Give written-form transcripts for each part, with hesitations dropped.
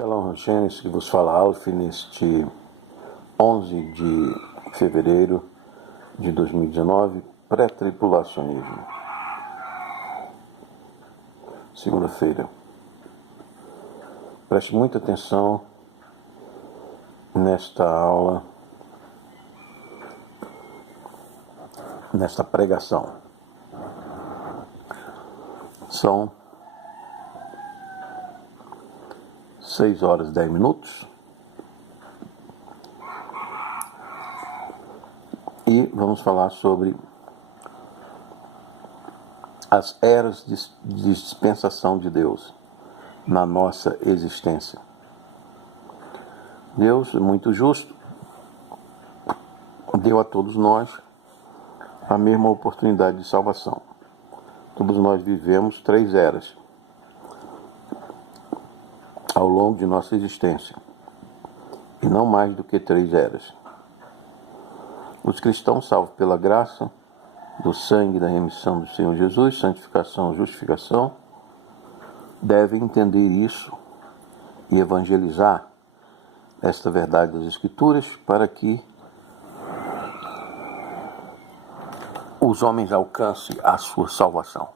Shalom Hashem, que vos fala Alf, neste 11 de fevereiro de 2019, pré-tripulacionismo. Segunda-feira. Preste muita atenção nesta aula, nesta pregação. São 6 horas e 10 minutos. E vamos falar sobre as eras de dispensação de Deus na nossa existência. Deus é muito justo, deu a todos nós a mesma oportunidade de salvação. Todos nós vivemos 3 eras ao longo de nossa existência, e não mais do que 3 eras. Os cristãos salvos pela graça do sangue da remissão do Senhor Jesus, santificação, justificação, devem entender isso e evangelizar esta verdade das Escrituras para que os homens alcancem a sua salvação.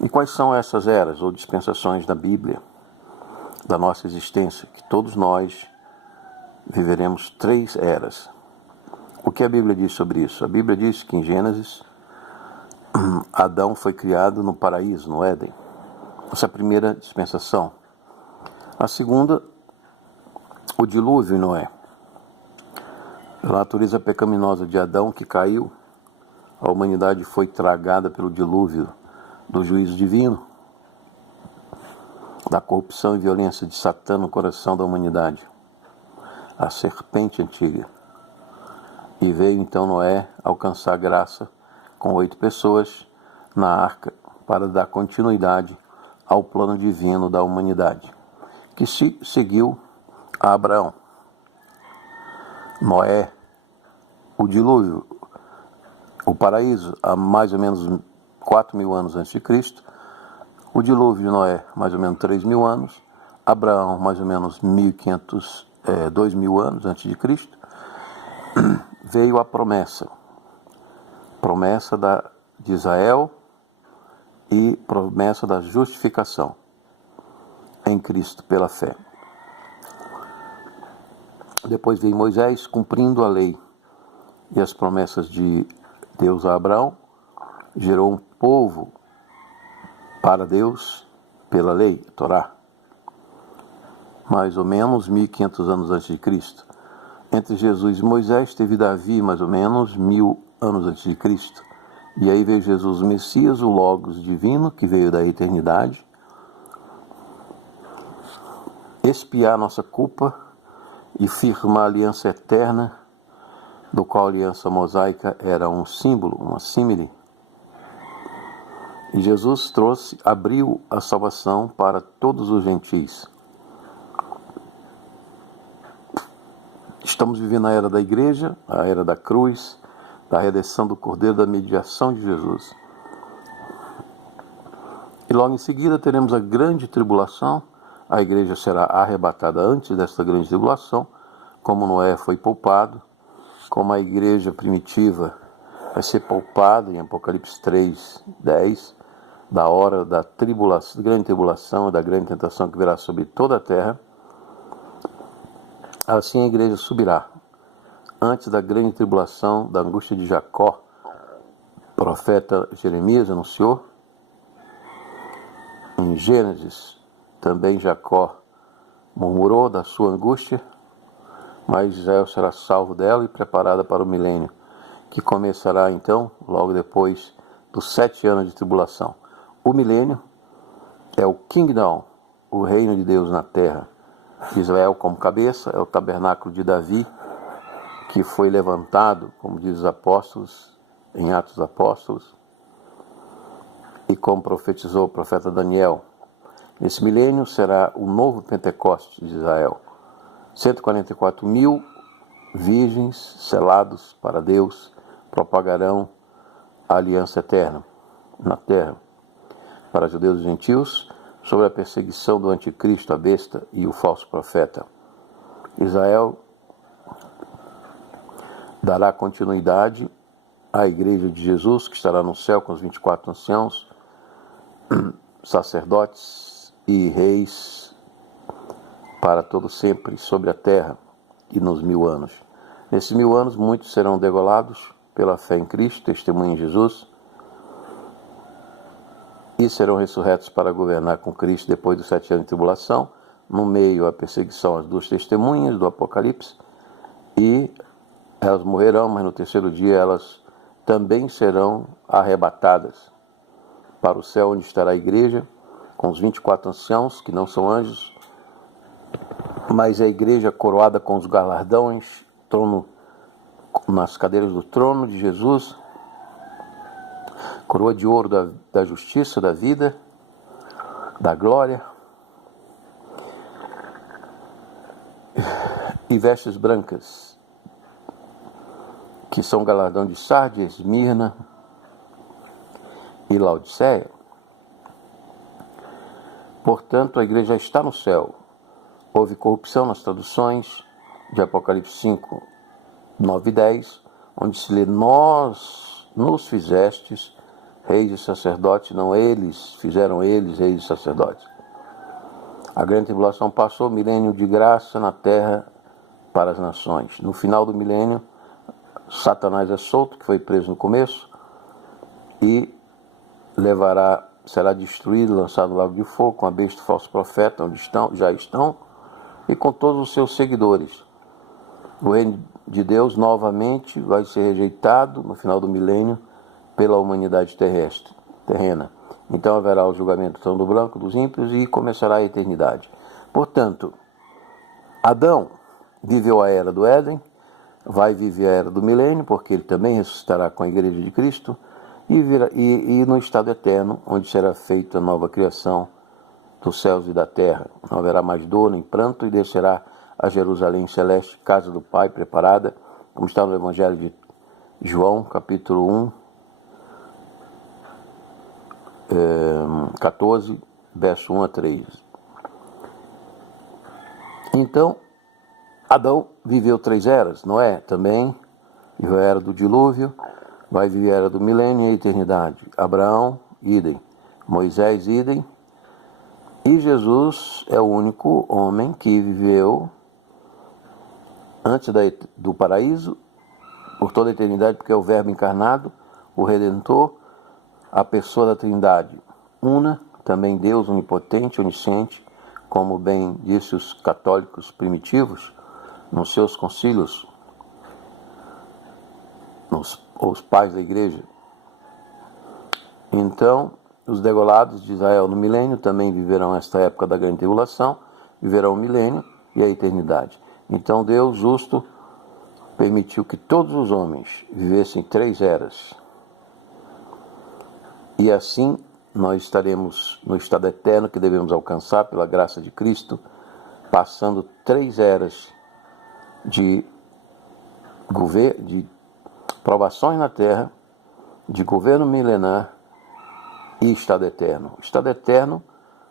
E quais são essas eras ou dispensações da Bíblia, da nossa existência, que todos nós viveremos 3 eras. O que a Bíblia diz sobre isso? A Bíblia diz que em Gênesis, Adão foi criado no paraíso, no Éden. Essa é a primeira dispensação. A segunda, o dilúvio em Noé. Pela natureza pecaminosa de Adão que caiu, a humanidade foi tragada pelo dilúvio do juízo divino, da corrupção e violência de Satã no coração da humanidade, a serpente antiga. E veio então Noé alcançar graça com 8 pessoas na arca para dar continuidade ao plano divino da humanidade, que seguiu a Abraão. Noé, o dilúvio, o paraíso, há mais ou menos 4.000 anos antes de Cristo, o dilúvio de Noé, mais ou menos 3.000 anos, Abraão, mais ou menos 2.000 anos antes de Cristo, veio a promessa de Israel e promessa da justificação em Cristo pela fé. Depois veio Moisés cumprindo a lei e as promessas de Deus a Abraão, gerou um povo para Deus pela lei, a Torá, mais ou menos 1.500 anos antes de Cristo. Entre Jesus e Moisés teve Davi, mais ou menos 1.000 anos antes de Cristo. E aí veio Jesus, o Messias, o Logos divino, que veio da eternidade, expiar nossa culpa e firmar a aliança eterna, do qual a aliança mosaica era um símbolo, uma símile. E Jesus abriu a salvação para todos os gentis. Estamos vivendo a era da igreja, a era da cruz, da redenção do Cordeiro, da mediação de Jesus. E logo em seguida teremos a grande tribulação. A igreja será arrebatada antes desta grande tribulação, como Noé foi poupado, como a igreja primitiva vai ser poupada em Apocalipse 3:10, da hora da grande tribulação e da grande tentação que virá sobre toda a terra. Assim a igreja subirá, antes da grande tribulação, da angústia de Jacó. O profeta Jeremias anunciou. Em Gênesis, também Jacó murmurou da sua angústia, mas Israel será salvo dela e preparada para o milênio, que começará então, logo depois dos 7 anos de tribulação. O milênio é o kingdom, o reino de Deus na terra. Israel como cabeça, é o tabernáculo de Davi, que foi levantado, como diz os apóstolos, em Atos dos Apóstolos, e como profetizou o profeta Daniel. Nesse milênio será o novo Pentecoste de Israel. 144.000 virgens selados para Deus propagarão a aliança eterna na terra. Para judeus e gentios, sobre a perseguição do anticristo, a besta e o falso profeta. Israel dará continuidade à igreja de Jesus, que estará no céu com os 24 anciãos, sacerdotes e reis para todo sempre sobre a terra e nos 1000 anos. Nesses 1000 anos, muitos serão degolados pela fé em Cristo, testemunho em Jesus, e serão ressurretos para governar com Cristo depois dos 7 anos de tribulação. No meio, a perseguição às 2 testemunhas do Apocalipse, e elas morrerão, mas no terceiro dia elas também serão arrebatadas para o céu, onde estará a igreja, com os 24 anciãos, que não são anjos, mas a igreja coroada com os galardões, trono, nas cadeiras do trono de Jesus, coroa de ouro da justiça, da vida, da glória, e vestes brancas, que são galardão de Sardes, Esmirna e Laodiceia. Portanto, a igreja está no céu. Houve corrupção nas traduções de Apocalipse 5, 9 e 10, onde se lê: nós nos fizestes reis e sacerdotes, não eles, fizeram eles reis e sacerdotes. A grande tribulação passou, milênio de graça na terra para as nações. No final do milênio, Satanás é solto, que foi preso no começo, e será destruído, lançado no lago de fogo, com a besta e o falso profeta, onde já estão, e com todos os seus seguidores. O reino de Deus novamente vai ser rejeitado no final do milênio pela humanidade terrena. Então haverá o julgamento do trono branco dos ímpios e começará a eternidade. Portanto, Adão viveu a era do Éden, vai viver a era do milênio, porque ele também ressuscitará com a igreja de Cristo, e no estado eterno, onde será feita a nova criação dos céus e da terra. Não haverá mais dor nem pranto, e descerá a Jerusalém celeste, casa do Pai, preparada, como está no Evangelho de João, capítulo 1, 14, verso 1 a 3. Então, Adão viveu 3 eras, Noé também viveu a era do dilúvio, vai viver a era do milênio e a eternidade. Abraão, idem. Moisés, idem. E Jesus é o único homem que viveu antes do paraíso, por toda a eternidade, porque é o Verbo encarnado, o Redentor, a pessoa da Trindade una, também Deus onipotente, onisciente, como bem disse os católicos primitivos nos seus concílios, os pais da igreja. Então, os degolados de Israel no milênio também viverão esta época da grande tribulação, viverão o milênio e a eternidade. Então Deus justo permitiu que todos os homens vivessem 3 eras. E assim nós estaremos no estado eterno que devemos alcançar pela graça de Cristo, passando 3 eras de provações na terra, de governo milenar e estado eterno. Estado eterno,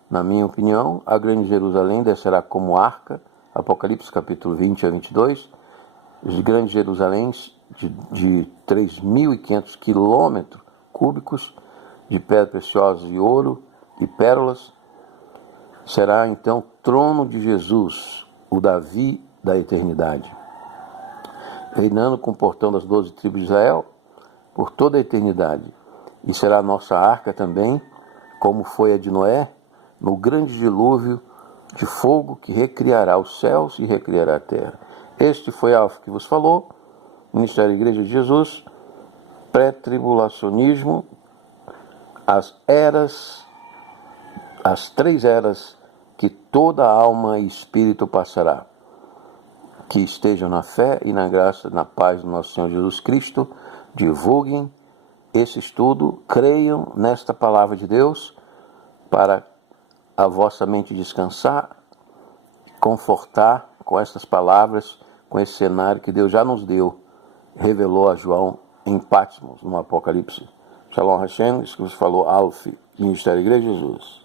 na minha opinião, a grande Jerusalém descerá como arca, Apocalipse capítulo 20 a 22, os grandes Jerusaléns de 3.500 quilômetros cúbicos de pedra preciosa e ouro e pérolas. Será então trono de Jesus, o Davi da eternidade, reinando com o portão das 12 tribos de Israel por toda a eternidade. E será a nossa arca também, como foi a de Noé, no grande dilúvio de fogo que recriará os céus e recriará a terra. Este foi Alfa que vos falou, Ministério da Igreja de Jesus, pré-tribulacionismo, as 3 eras que toda alma e espírito passará. Que estejam na fé e na graça, na paz do nosso Senhor Jesus Cristo. Divulguem esse estudo, creiam nesta palavra de Deus, para a vossa mente descansar, confortar com essas palavras, com esse cenário que Deus já nos deu, revelou a João em Patmos, no Apocalipse. Shalom Hashem, isso que você falou, Alf, Ministério da Igreja de Jesus.